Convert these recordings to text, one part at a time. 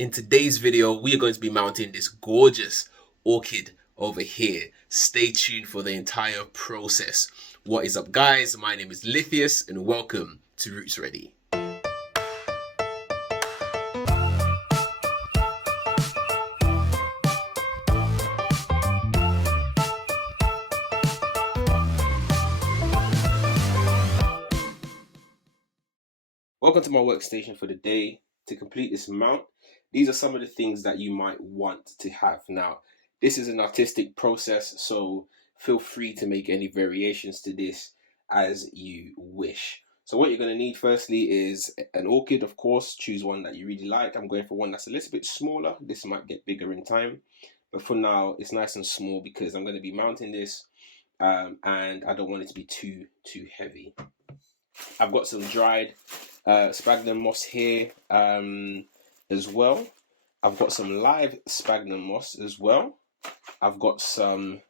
In today's video, we are going to be mounting this gorgeous orchid over here. Stay tuned for the entire process. What is up, guys? My name is Lithius and welcome to Roots Ready. Welcome to my workstation for the day. To complete this mount, these are some of the things that you might want to have. Now, this is an artistic process, so feel free to make any variations to this as you wish. So what you're going to need firstly is an orchid, of course. Choose one that you really like. I'm going for one that's a little bit smaller. This might get bigger in time, but for now it's nice and small because I'm going to be mounting this and I don't want it to be too heavy. I've got some dried sphagnum moss here as well. I've got some live sphagnum moss as well. I've got some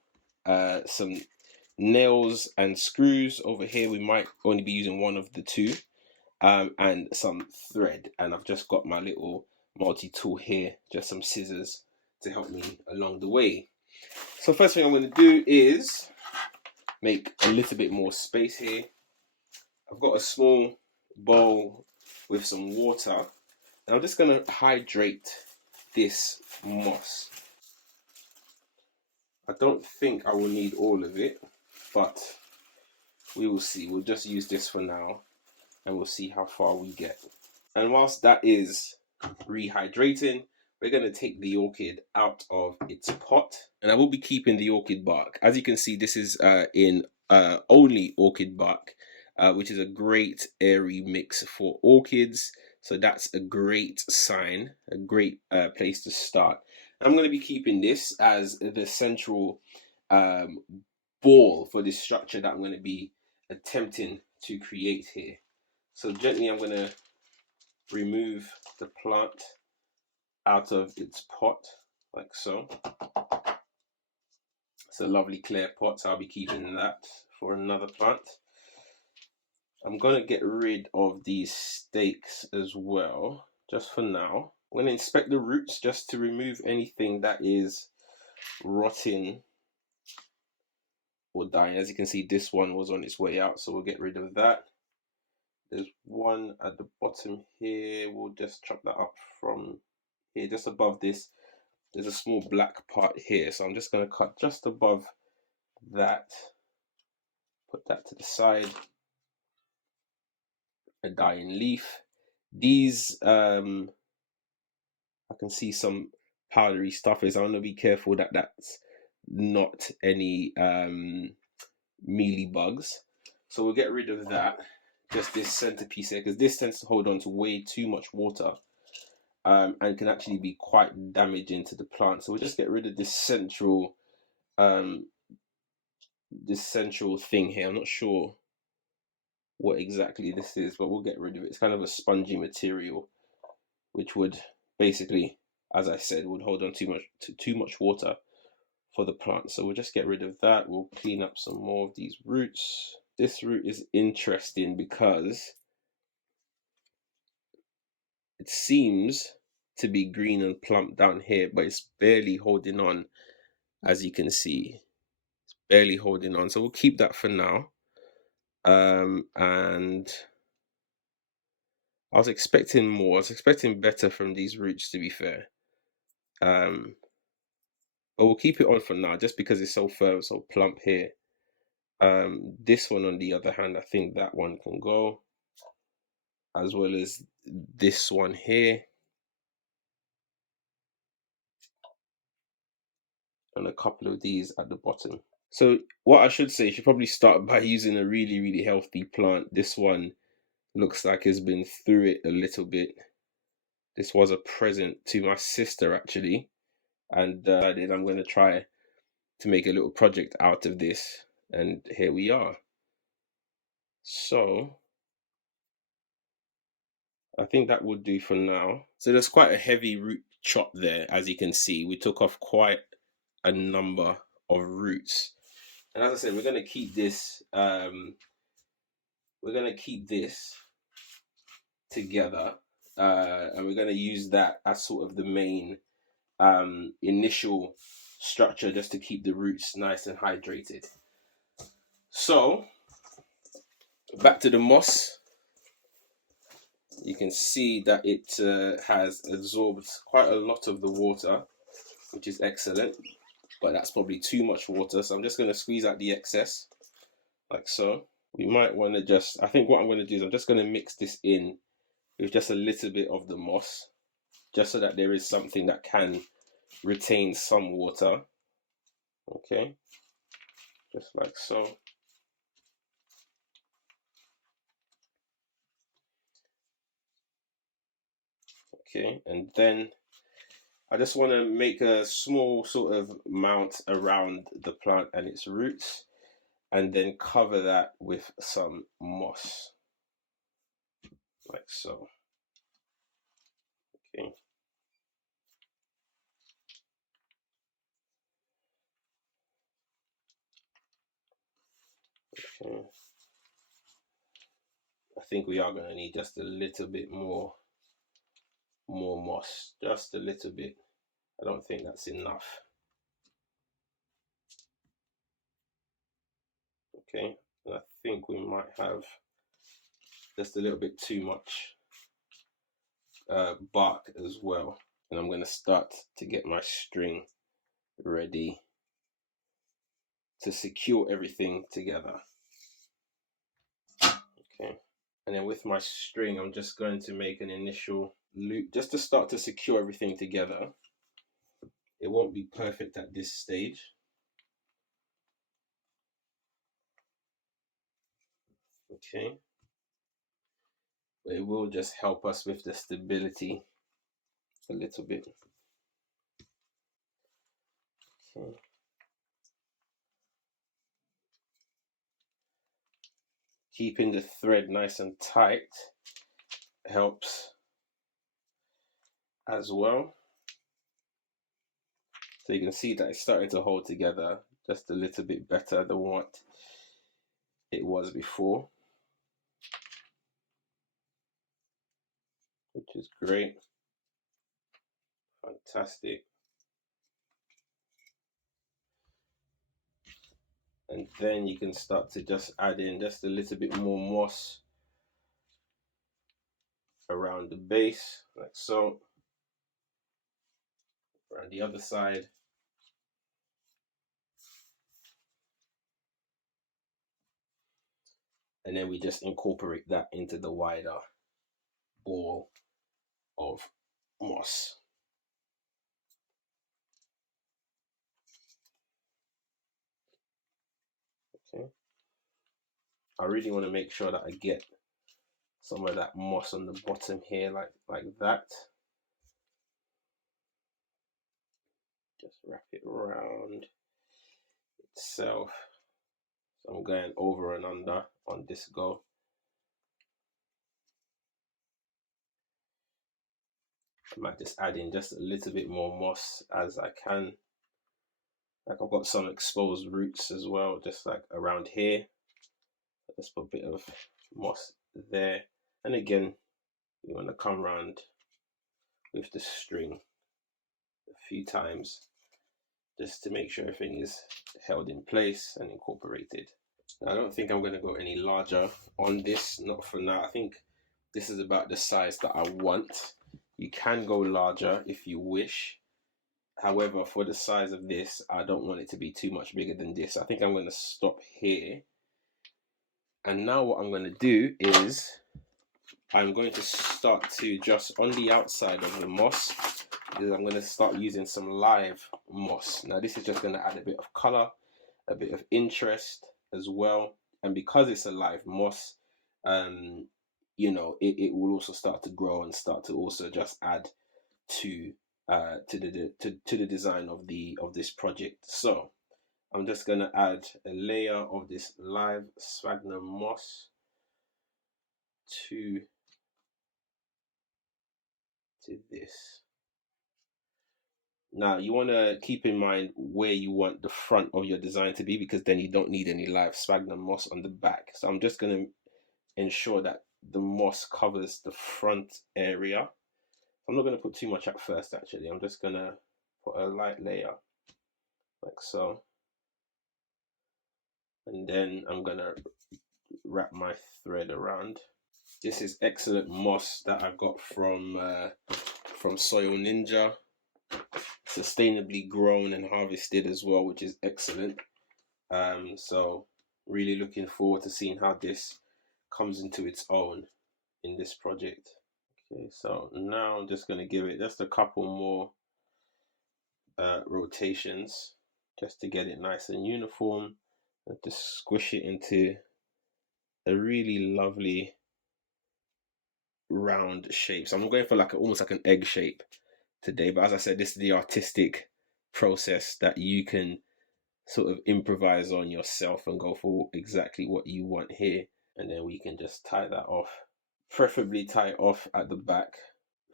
nails and screws over here. We might only be using one of the two, and some thread. And I've just got my little multi-tool here, just some scissors to help me along the way. So first thing I'm going to do is make a little bit more space here. I've got a small bowl with some water, and I'm just going to hydrate this moss. I don't think I will need all of it, but we will see. We'll just use this for now, and we'll see how far we get. And whilst that is rehydrating, we're going to take the orchid out of its pot, and I will be keeping the orchid bark. As you can see, this is in only orchid bark. Which is a great airy mix for orchids. So that's a great sign, a great place to start. I'm going to be keeping this as the central ball for this structure that I'm going to be attempting to create here. So gently I'm going to remove the plant out of its pot, like so. It's a lovely clear pot, so I'll be keeping that for another plant. I'm going to get rid of these stakes as well, just for now. I'm going to inspect the roots just to remove anything that is rotting or dying. As you can see, this one was on its way out, so we'll get rid of that. There's one at the bottom here. We'll just chop that up from here, just above this. There's a small black part here, so I'm just going to cut just above that. Put that to the side. A dying leaf. These I can see some powdery stuff. I want to be careful that that's not any mealy bugs, so we'll get rid of that. Just this centerpiece here, because this tends to hold on to way too much water and can actually be quite damaging to the plant. So we'll just get rid of this central thing here. I'm not sure what exactly this is, but we'll get rid of it. It's kind of a spongy material, which would basically, as I said, would hold on too much water for the plant. So we'll just get rid of that. We'll clean up some more of these roots. This root is interesting because it seems to be green and plump down here, but it's barely holding on. As you can see, it's barely holding on. So we'll keep that for now. And I was expecting more. I was expecting better from these roots, to be fair. But we'll keep it on for now, just because it's so firm, so plump here. This one, on the other hand, I think that one can go, as well as this one here, and a couple of these at the bottom. So what I should say, you should probably start by using a really healthy plant. This one looks like it's been through it a little bit. This was a present to my sister, actually, and I'm going to try to make a little project out of this, and here we are. So I think that would do for now. So there's quite a heavy root chop there, as you can see. We took off quite a number of roots, and as I said, we're going to keep this together and we're going to use that as sort of the main initial structure, just to keep the roots nice and hydrated. So back to the moss. You can see that it has absorbed quite a lot of the water, which is excellent, but that's probably too much water, so I'm just going to squeeze out the excess like so. We might want to just, I think what I'm going to do is I'm just going to mix this in with just a little bit of the moss, just so that there is something that can retain some water. Okay, just like so. Okay, and then I just want to make a small sort of mount around the plant and its roots, and then cover that with some moss, like so. Okay. Okay. I think we are going to need just a little bit more moss, just a little bit. I don't think that's enough. Okay, and I think we might have just a little bit too much bark as well. And I'm going to start to get my string ready to secure everything together. Okay, and then with my string, I'm just going to make an initial loop just to start to secure everything together. It won't be perfect at this stage. Okay, but it will just help us with the stability a little bit. Okay. Keeping the thread nice and tight helps as well. So you can see that it's starting to hold together just a little bit better than what it was before, which is great. Fantastic. And then you can start to just add in just a little bit more moss around the base, like so. Around the other side. And then we just incorporate that into the wider ball of moss. Okay. I really want to make sure that I get some of that moss on the bottom here, like that. Just wrap it around itself. So I'm going over and under on this go. I might just add in just a little bit more moss as I can. Like I've got some exposed roots as well, just like around here. Let's put a bit of moss there. And again, you want to come around with the string a few times just to make sure everything is held in place and incorporated. Now, I don't think I'm going to go any larger on this, not for now. I think this is about the size that I want. You can go larger if you wish. However, for the size of this, I don't want it to be too much bigger than this. I think I'm going to stop here. And now what I'm going to do is I'm going to start to just on the outside of the moss, is I'm going to start using some live moss. Now this is just going to add a bit of color, a bit of interest as well. And because it's a live moss, you know, it will also start to grow and start to also just add to the design of this project. So I'm just going to add a layer of this live sphagnum moss to this. Now you want to keep in mind where you want the front of your design to be, because then you don't need any live sphagnum moss on the back. So I'm just going to ensure that the moss covers the front area. I'm not going to put too much at first, actually. I'm just going to put a light layer like so. And then I'm going to wrap my thread around. This is excellent moss that I've got from Soil Ninja, sustainably grown and harvested as well, which is excellent. So really looking forward to seeing how this comes into its own in this project. Okay, so now I'm just going to give it just a couple more rotations just to get it nice and uniform, and to squish it into a really lovely round shape. So I'm going for like almost like an egg shape today, but as I said, this is the artistic process that you can sort of improvise on yourself and go for exactly what you want here. And then we can just tie that off, preferably tie it off at the back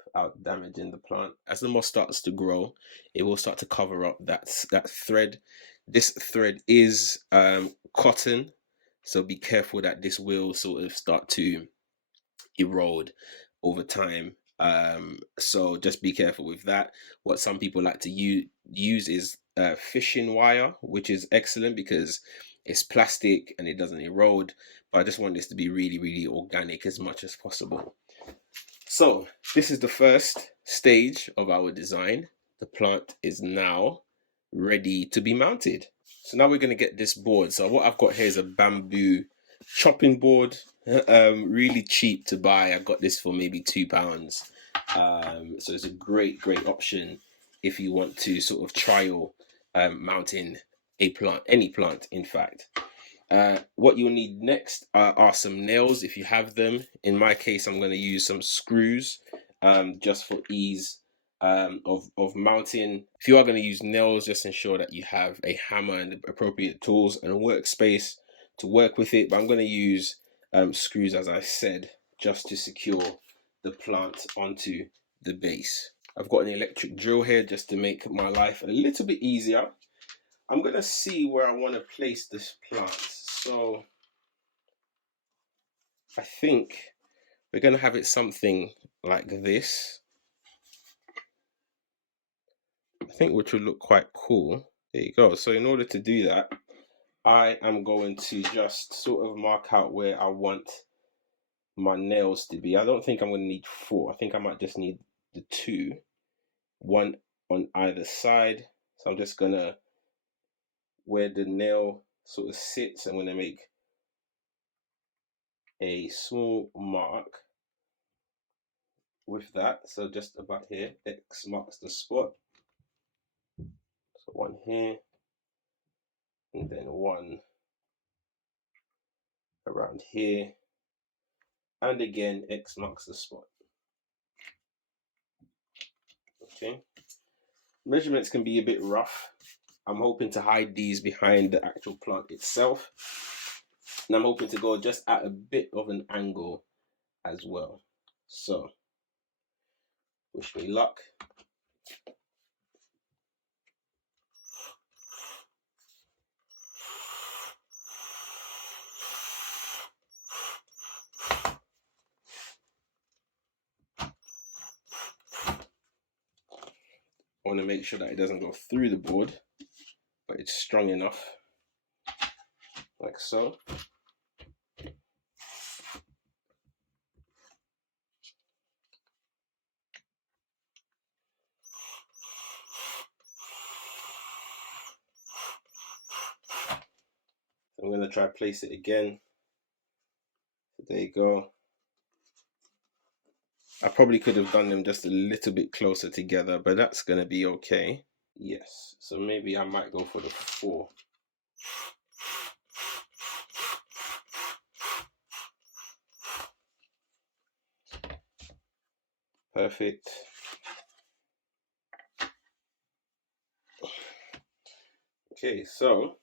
without damaging the plant. As the moss starts to grow, it will start to cover up that thread. This thread is cotton, so be careful that this will sort of start to erode over time. So just be careful with that. What some people like to use is fishing wire, which is excellent because it's plastic and it doesn't erode. But I just want this to be really, really organic as much as possible. So this is the first stage of our design. The plant is now ready to be mounted. So now we're going to get this board. So what I've got here is a bamboo chopping board, really cheap to buy. I got this for maybe £2. So it's a great option if you want to sort of trial mounting a plant, any plant in fact. What you'll need next are some nails if you have them. In my case, I'm going to use some screws just for ease of mounting. If you are going to use nails, just ensure that you have a hammer and the appropriate tools and a workspace to work with it. But I'm going to use screws, as I said, just to secure the plant onto the base. I've got an electric drill here just to make my life a little bit easier. I'm going to see where I want to place this plant. So I think we're going to have it something like this. I think which would look quite cool. There you go. So in order to do that, I am going to just sort of mark out where I want my nails to be. I don't think I'm going to need 4. I think I might just need the 2, one on either side. So I'm just going to, where the nail sort of sits, I'm going to make a small mark with that. So just about here, X marks the spot. So one here, and then one around here, and again X marks the spot. Okay, measurements can be a bit rough. I'm hoping to hide these behind the actual plant itself, and I'm hoping to go just at a bit of an angle as well. So wish me luck. I want to make sure that it doesn't go through the board, but it's strong enough, like so. I'm going to try place it again. There you go. I probably could have done them just a little bit closer together, but that's going to be okay. Yes, so maybe I might go for the 4. Perfect. Okay, so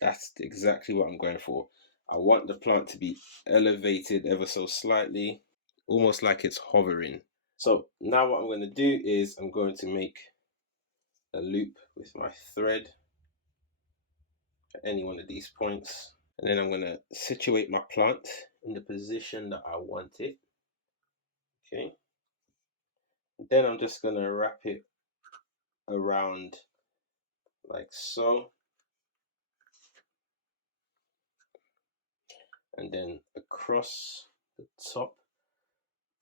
that's exactly what I'm going for. I want the plant to be elevated ever so slightly, almost like it's hovering. So now what I'm going to do is I'm going to make a loop with my thread at any one of these points. And then I'm going to situate my plant in the position that I want it. Okay. Then I'm just gonna wrap it around like so. And then across the top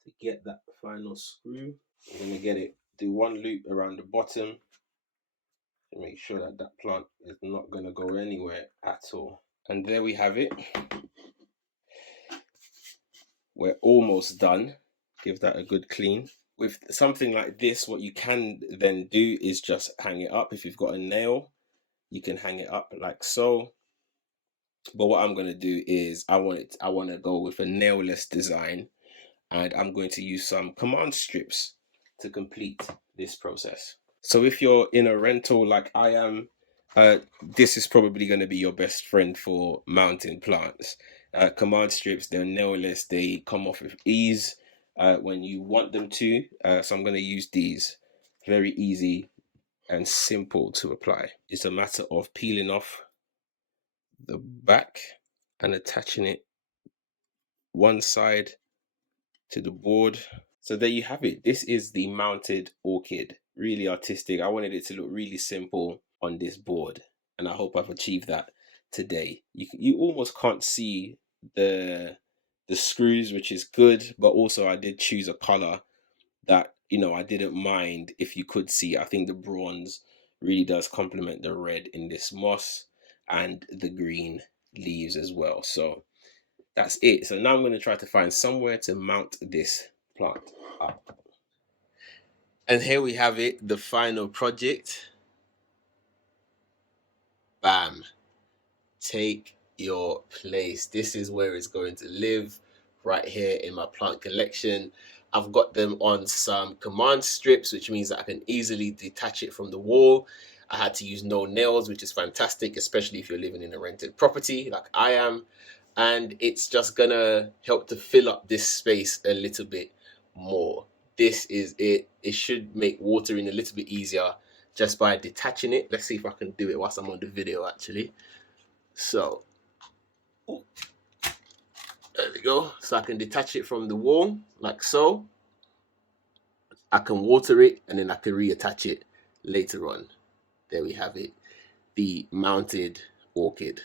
to get that final screw. I'm gonna get it, do one loop around the bottom to make sure that that plant is not gonna go anywhere at all. And there we have it. We're almost done. Give that a good clean. With something like this, what you can then do is just hang it up. If you've got a nail, you can hang it up like so. But what I'm gonna do is I want to go with a nailless design, and I'm going to use some command strips to complete this process. So if you're in a rental like I am, this is probably going to be your best friend for mounting plants. Command strips, they're nailless, they come off with ease when you want them to. So I'm going to use these. Very easy and simple to apply. It's a matter of peeling off the back and attaching it one side to the board. So there you have it. This is the mounted orchid. Really artistic. I wanted it to look really simple on this board, and I hope I've achieved that today. You almost can't see the screws, which is good, but also I did choose a color that, you know, I didn't mind if you could see. I think the bronze really does complement the red in this moss and the green leaves as well. So that's it. So now I'm going to try to find somewhere to mount this plant up. And here we have it, the final project. Bam. Take your place. This is where it's going to live, right here in my plant collection. I've got them on some command strips, which means that I can easily detach it from the wall. I had to use no nails, which is fantastic, especially if you're living in a rented property like I am. And it's just gonna help to fill up this space a little bit more. This is it. It should make watering a little bit easier just by detaching it. Let's see if I can do it whilst I'm on the video actually. So there we go. So I can detach it from the wall like so. I can water it and then I can reattach it later on. There we have it. The mounted orchid.